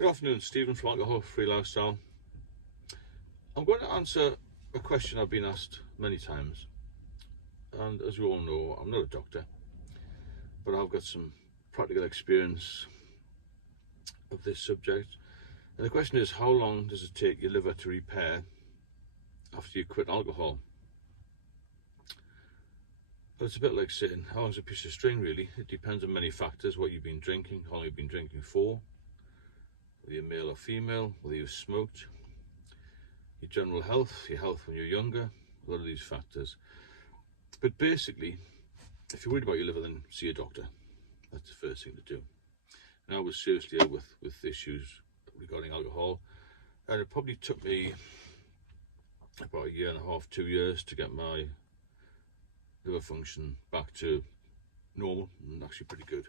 Good afternoon, Stephen from Alcohol-Free-Lifestyle. I'm going to answer a question I've been asked many times, and as you all know, I'm not a doctor, but I've got some practical experience of this subject. And the question is, how long does it take your liver to repair after you quit alcohol? Well, it's a bit like saying, how long's a piece of string really? It depends on many factors: what you've been drinking, how long you've been drinking for, whether you're male or female, whether you've smoked, your general health, your health when you're younger, a lot of these factors. But basically, if you're worried about your liver, then see a doctor. That's the first thing to do. And I was seriously ill with issues regarding alcohol, and it probably took me about 1.5 years, 2 years to get my liver function back to normal and actually pretty good.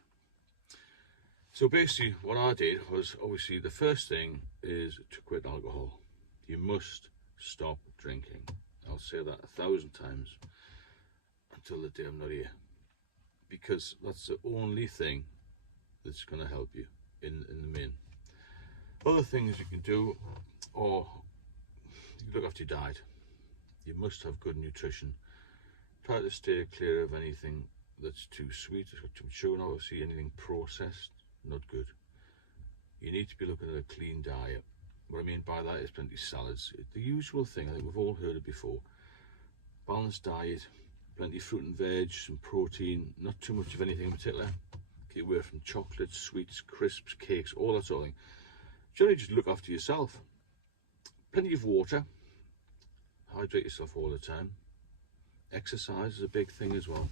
So basically what I did was, obviously the first thing is to quit alcohol. You must stop drinking. I'll say that 1,000 times until the day I'm not here, because that's the only thing that's going to help you in the main. Other things you can do, or you can look after your diet. You must have good nutrition. Try to stay clear of anything that's too sweet, it's got too much sugar, and obviously anything processed, not good. You need to be looking at a clean diet. What I mean by that is plenty of salads. The usual thing, I think we've all heard it before. Balanced diet, plenty of fruit and veg, some protein, not too much of anything in particular. Keep away from chocolates, sweets, crisps, cakes, all that sort of thing. Generally just look after yourself. Plenty of water. Hydrate yourself all the time. Exercise is a big thing as well.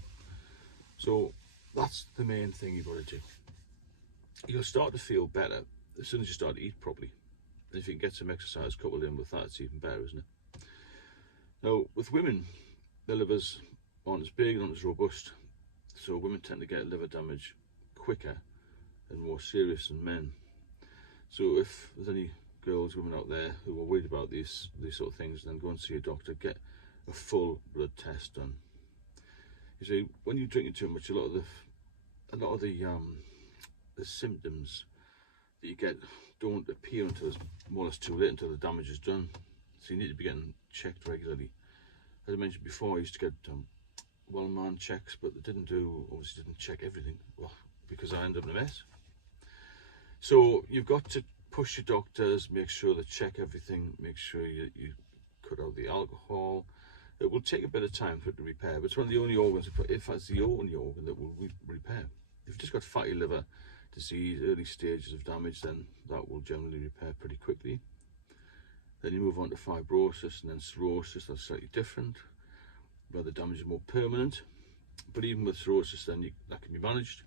So that's the main thing you've got to do. You'll start to feel better as soon as you start to eat properly. And if you can get some exercise coupled in with that, it's even better, isn't it? Now, with women, their livers aren't as big, not as robust, so women tend to get liver damage quicker and more serious than men. So if there's any girls, women out there who are worried about these sort of things, then go and see a doctor, get a full blood test done. You see, when you're drinking too much, a lot of the symptoms that you get don't appear until it's more or less too late, until the damage is done. So you need to be getting checked regularly. As I mentioned before, I used to get well-man checks, but they obviously didn't check everything, well, because I ended up in a mess. So you've got to push your doctors, make sure they check everything, make sure you cut out the alcohol. It will take a bit of time for it to repair, but it's one of the only organs, in fact it's the only organ that will repair. If you've just got fatty liver disease, early stages of damage, then that will generally repair pretty quickly. Then you move on to fibrosis and then cirrhosis. That's slightly different, where the damage is more permanent. But even with cirrhosis, then that can be managed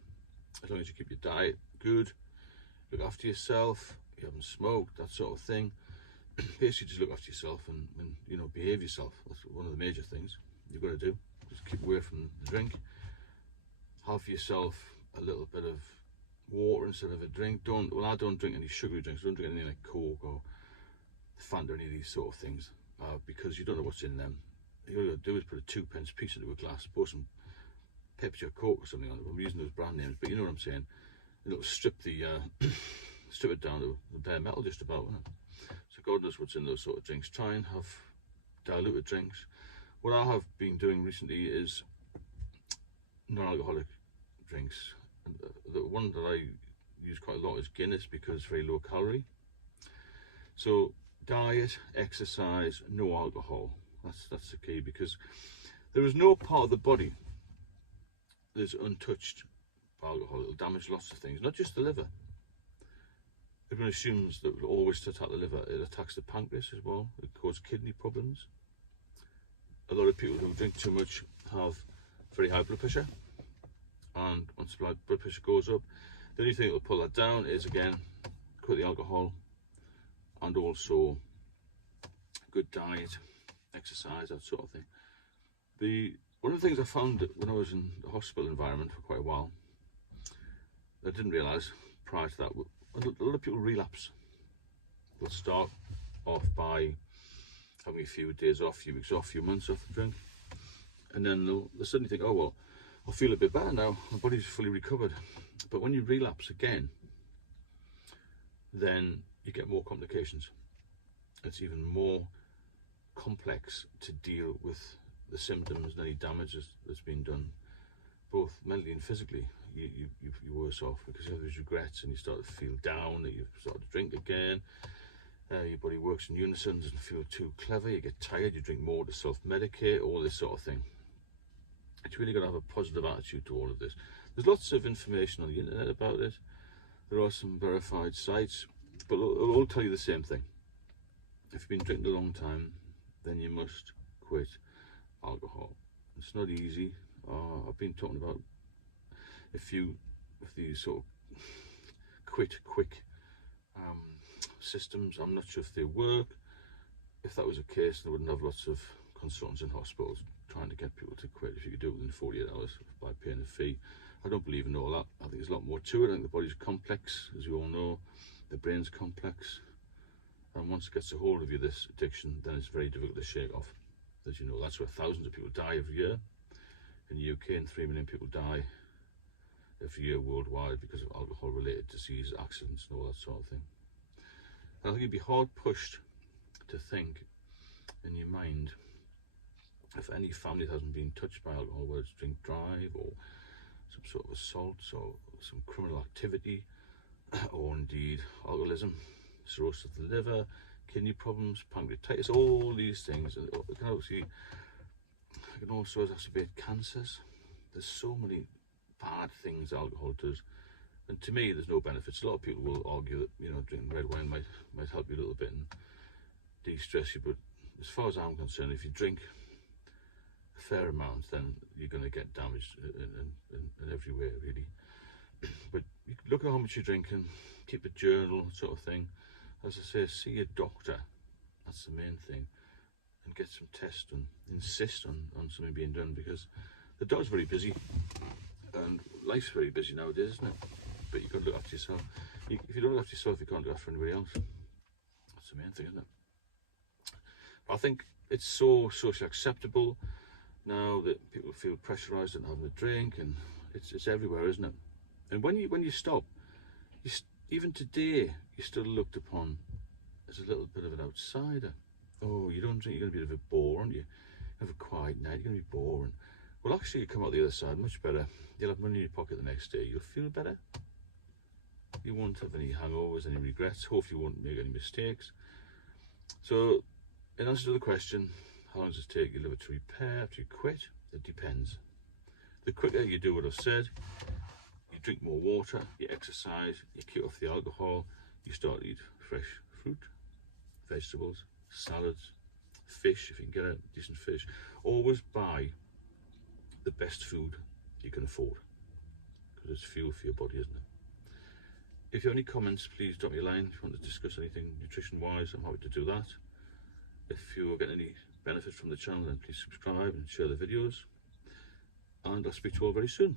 as long as you keep your diet good, look after yourself, you haven't smoked, that sort of thing. Basically just look after yourself and behave yourself. That's one of the major things you've got to do. Just keep away from the drink. Have yourself a little bit of water instead of a drink. I don't drink any sugary drinks. I don't drink anything like Coke or Fanta or any of these sort of things, because you don't know what's in them. All you got to do is put a 2p piece into a glass, pour some Pepsi or Coke or something on it. I'm using those brand names, but you know what I'm saying. It'll strip it down to the bare metal just about, isn't it? So God knows what's in those sort of drinks. Try and have diluted drinks. What I have been doing recently is non-alcoholic drinks. And the one that I use quite a lot is Guinness, because it's very low calorie. So diet, exercise, no alcohol. That's the key, because there is no part of the body that's untouched by alcohol. It'll damage lots of things, not just the liver. Everyone assumes that it will always attack the liver. It attacks the pancreas as well. It causes kidney problems. A lot of people who drink too much have very high blood pressure, and once the blood pressure goes up, the only thing that will pull that down is, again, quit the alcohol, and also good diet, exercise, that sort of thing. One of the things I found when I was in the hospital environment for quite a while, I didn't realise prior to that, a lot of people relapse. They'll start off by having a few days off, a few weeks off, a few months off the drink, and then they'll suddenly think, oh well, I feel a bit better now, my body's fully recovered. But when you relapse again, then you get more complications. It's even more complex to deal with the symptoms and any damages that's been done, both mentally and physically. You're worse off because you have those regrets and you start to feel down, that you've started to drink again. Your body works in unison, doesn't feel too clever, you get tired, you drink more to self-medicate, all this sort of thing. It's really got to have a positive attitude to all of this. There's lots of information on the internet about it. There are some verified sites, but it'll all tell you the same thing. If you've been drinking a long time, then you must quit alcohol. It's not easy. I've been talking about a few of these sort of quick systems. I'm not sure if they work. If that was the case, they wouldn't have lots of consultants in hospitals trying to get people to quit. If you could do it within 48 hours by paying a fee. I don't believe in all that. I think there's a lot more to it. I think the body's complex, as you all know. The brain's complex. And once it gets a hold of you, this addiction, then it's very difficult to shake off. As you know, that's where thousands of people die every year. In the UK, and 3 million people die every year worldwide because of alcohol-related disease, accidents, and all that sort of thing. And I think you'd be hard pushed to think in your mind if any family that hasn't been touched by alcohol, whether it's drink drive or some sort of assault or some criminal activity, or indeed alcoholism, cirrhosis of the liver, kidney problems, pancreatitis, all these things. And it can also exacerbate cancers. There's so many bad things alcohol does, and to me there's no benefits. A lot of people will argue that, you know, drinking red wine might help you a little bit and de-stress you, but as far as I'm concerned, if you drink a fair amount, then you're going to get damaged in every way, really. But you look at how much you're drinking, keep a journal, sort of thing. As I say, see a doctor, that's the main thing, and get some tests and insist on something being done, because the doctor's very busy and life's very busy nowadays, isn't it? But you've got to look after yourself. If you don't look after yourself, you can't look after anybody else. That's the main thing, isn't it? But I think it's so socially acceptable now that people feel pressurised and having a drink, and it's everywhere, isn't it? And when you stop, even today, you're still looked upon as a little bit of an outsider. Oh, you don't drink, you're going to be a bit boring. You have a quiet night, you're going to be boring. Well, actually, you come out the other side much better. You'll have money in your pocket the next day. You'll feel better. You won't have any hangovers, any regrets. Hopefully, you won't make any mistakes. So, in answer to the question, how long does it take your liver to repair after you quit? It depends. The quicker you do what I've said, you drink more water, you exercise, you keep off the alcohol, you start to eat fresh fruit, vegetables, salads, fish, if you can get a decent fish. Always buy the best food you can afford, because it's fuel for your body, isn't it? If you have any comments, please drop me a line. If you want to discuss anything nutrition-wise, I'm happy to do that. If you're getting any benefit from the channel, then please subscribe and share the videos. And I'll speak to you all very soon.